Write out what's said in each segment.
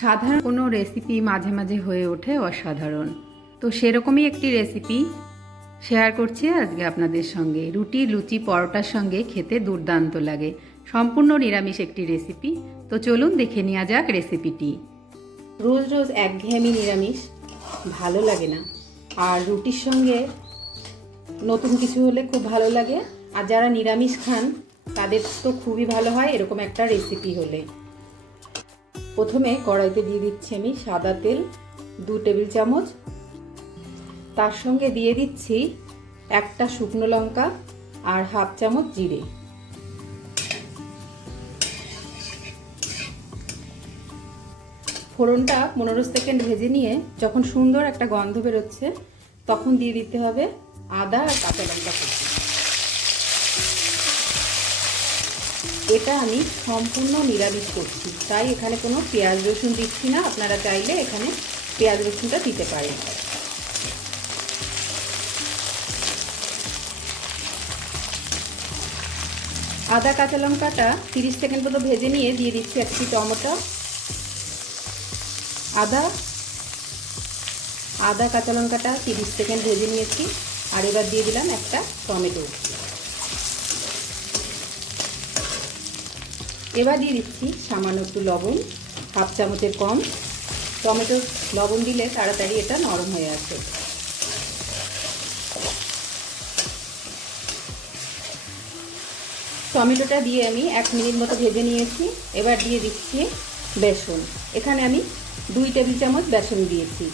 সাধারণ কোনো রেসিপি মাঝে মাঝে হয়ে ওঠে অসাধারণ। তো সেরকমই একটি রেসিপি শেয়ার করছি আজকে আপনাদের সঙ্গে। রুটি, লুচি, পরোটার সঙ্গে খেতে দুর্দান্ত লাগে। সম্পূর্ণ নিরামিষ একটি রেসিপি তো চলুন দেখে নেওয়া যাক রেসিপিটি রোজ রোজ একঘেয়েমি নিরামিষ, ভালো লাগে না। আর রুটির সঙ্গে নতুন কিছু হলে খুব ভালো লাগে। আর যারা নিরামিষ খান, তাদের তো খুবই ভালো হয় এরকম একটা রেসিপি হলে। প্রথমে কড়াইতে দিয়ে দিচ্ছি আমি সাদা তেল, দু টেবিল চামচ। তার সঙ্গে দিয়ে দিচ্ছি একটা শুকনো লঙ্কা আর হাফ চামচ জিরে। ফোড়নটা পনেরো সেকেন্ড ভেজে নিয়ে যখন সুন্দর একটা গন্ধ বেরোচ্ছে, তখন দিয়ে দিতে হবে আদা আর কাঁচা লঙ্কা কুচি। এটা আমি সম্পূর্ণ নিরামিষ করছি। তাই এখানে কোনো পেঁয়াজ রসুন দিচ্ছি না। আপনারা চাইলে এখানে পেঁয়াজ রসুনটা দিতে পারেন। আদা, কাঁচা লঙ্কাটা তিরিশ সেকেন্ড মতো ভেজে নিয়ে দিয়ে দিচ্ছি একটি টমেটো। আদা আদা, কাঁচা লঙ্কাটা তিরিশ সেকেন্ড ভেজে নিয়েছি। আর এবার দিয়ে দিলাম একটা টমেটো। এবার দিয়ে দিচ্ছি সামান্য একটু লবণ, হাফ চামচের কম। টমেটো লবণ দিলে তাড়াতাড়ি এটা নরম হয়ে আসে টমেটোটা দিয়ে আমি এক মিনিট মতো ভেজে নিয়েছি। এবার দিয়ে দিচ্ছি বেসন। এখানে আমি দুই টেবিল চামচ বেসন দিয়েছি।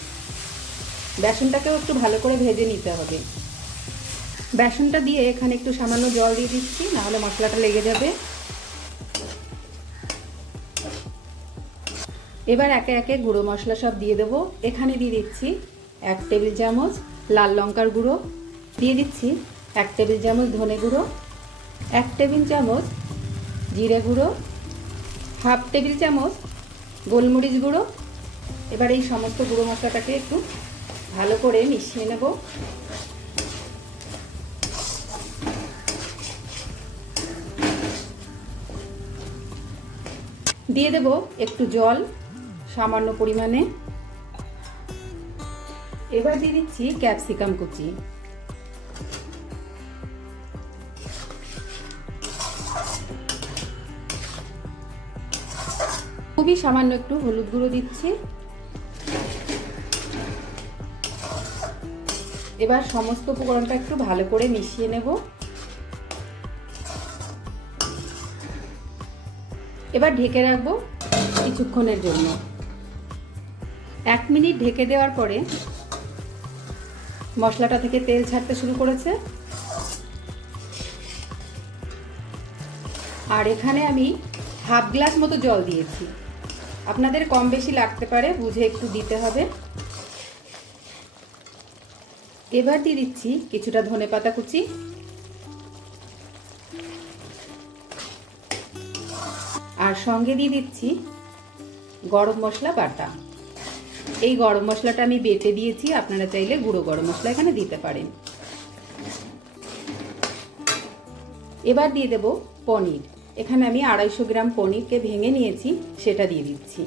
বেসনটাকেও একটু ভালো করে ভেজে নিতে হবে। বেসনটা দিয়ে এখানে একটু সামান্য জল দিয়ে দিচ্ছি, নাহলে মশলাটা লেগে যাবে। এবার একে একে গুঁড়ো মশলা সব দিয়ে দেবো। এখানে দিয়ে দিচ্ছি এক টেবিল চামচ লাল লঙ্কার গুঁড়ো। দিয়ে দিচ্ছি এক টেবিল চামচ ধনে গুঁড়ো। এক টেবিল চামচ জিরে গুঁড়ো। হাফ টেবিল চামচ গোলমরিচ গুঁড়ো। এবার এই সমস্ত গুঁড়ো মশলাটাকে একটু ভালো করে মিশিয়ে নেব। দিয়ে দেব একটু জল। সামান্য পরিমাণে। এবার দিয়ে দিচ্ছি ক্যাপসিকাম কুচি। খুবই সামান্য একটু হলুদ গুঁড়ো দিচ্ছি। এবার সমস্ত উপকরণটা একটু ভালো করে মিশিয়ে নেব। এবার ঢেকে রাখব কিছুক্ষণের জন্য। এক মিনিট ঢেকে দেওয়ার পরে মশলাটা থেকে তেল ছাড়তে শুরু করেছে। আর এখানে আমি হাফ গ্লাস মতো জল দিয়েছি। আপনাদের কম বেশি লাগতে পারে, বুঝে একটু দিতে হবে। এবার দিয়ে দিচ্ছি কিছুটা ধনে পাতা কুচি। আর সঙ্গে দিয়ে দিচ্ছি গরম মশলা বাটা। এই গরম মশলাটা আমি বেটে দিয়েছি, আপনারা চাইলে গুঁড়ো গরম মশলা এখানে দিতে পারেন। এবার দিয়ে দেব পনির। এখানে আমি আড়াইশো গ্রাম পনিরকে ভেঙে নিয়েছি, সেটা দিয়ে দিচ্ছি।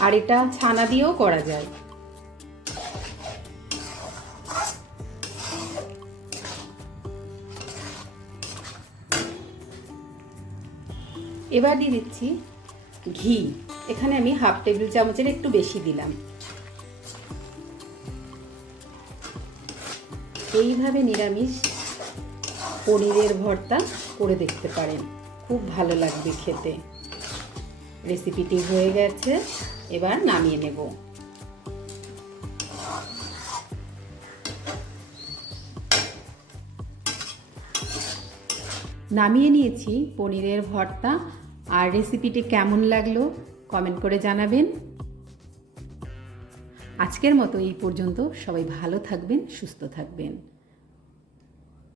আর এটা ছানা দিয়েও করা যায়। এবার দিয়ে দিচ্ছি ঘি। এখানে আমি হাফ টেবিল চামচের একটু বেশি দিলাম। এইভাবে নিরামিষ পনিরের ভর্তা করে দেখতে পারেন। খুব ভালো লাগবে খেতে। রেসিপিটি হয়ে গেছে, এবার নামিয়ে নেব। নামিয়ে নিয়েছি পনিরের ভর্তা। আর রেসিপিটি কেমন লাগল কমেন্ট করে জানাবেন। আজকের মতো এই পর্যন্ত সবাই ভালো থাকবেন, সুস্থ থাকবেন।